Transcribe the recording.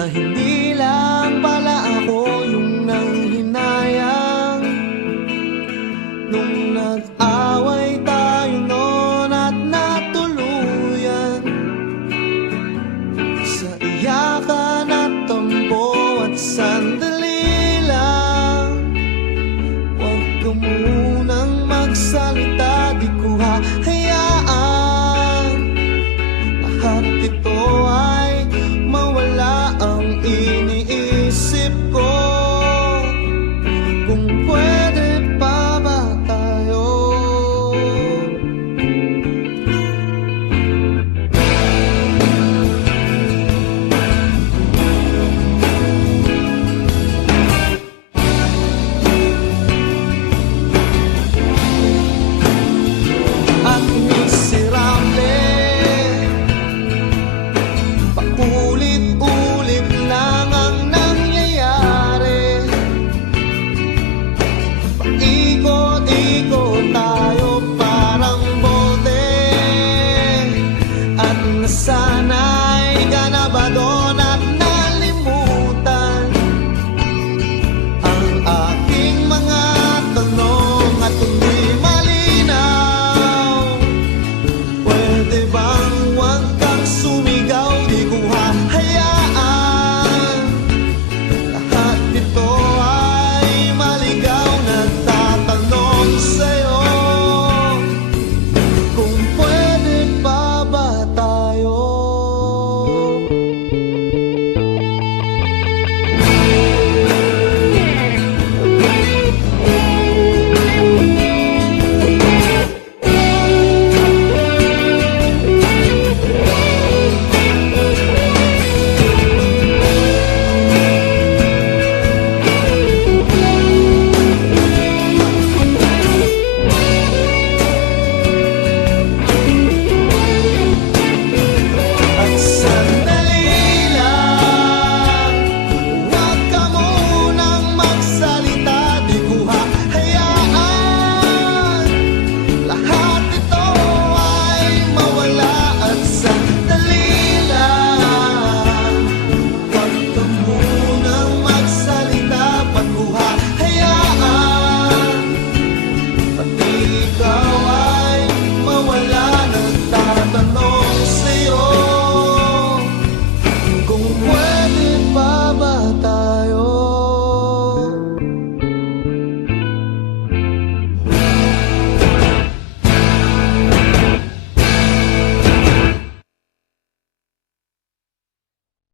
na hindi lang pala ako yung nanghinayang nung nag-away tayo noon at natuluyan sa iyakan at tampo at sandali lang. Huwag ka munang magsalita, di ko hahayaan lahat ito ay mawala ang iniisip ko. Kung pwede pa ba tayo? At miserable, paulit-ulit lang ang nangyayari. Paikot-ikot tayo parang bote, at nasanay ka na ba doon?